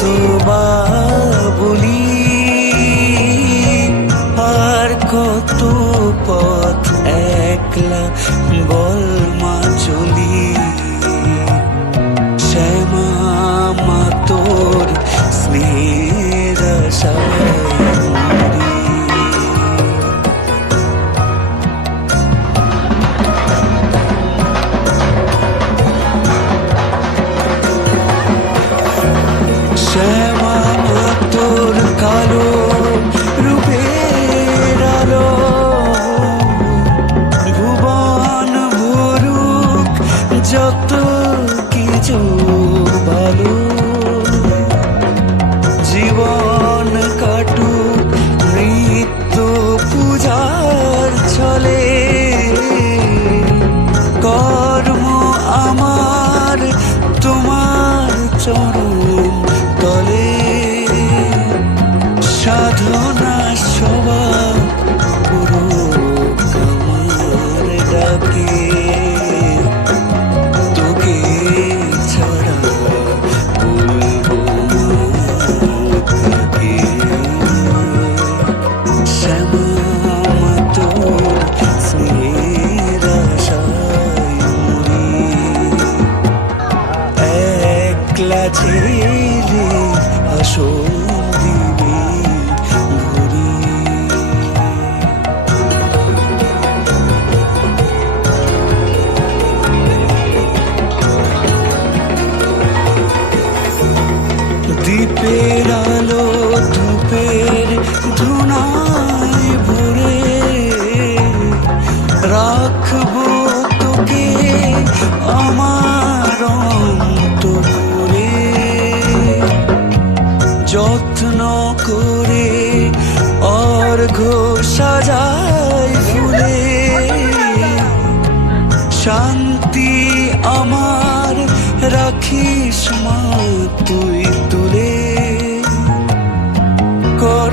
কতবার বলি, আর কত পথ একলা বল মা চলি। শ্যামা মা তোর স্নেহের আশায় মরি। শ্যামা মা তোর কালো রূপের আলো, ভুবন ভরুক যত কিছু ভালো, জীবন কাটুক মৃত্যু পূজার ছলে, কর্ম আমার তোমার চরণ তলে, সাধনা সবার পুরুক আমার ডাকে, তোকে ছাড়া বলবো কাকে। শ্যামা মা তোর স্নেহের আশায় মরি, একলা ছেলে আসল দিবে ভরি। দীপের আলো ধূপের ধুনায় ভরে, রাখবো তোকে আমার অন্তরে, যত্ন করে অর্ঘ্য সাজাই ফুলে, শান্তি আমার রাখিস মা তুই তুলে, কর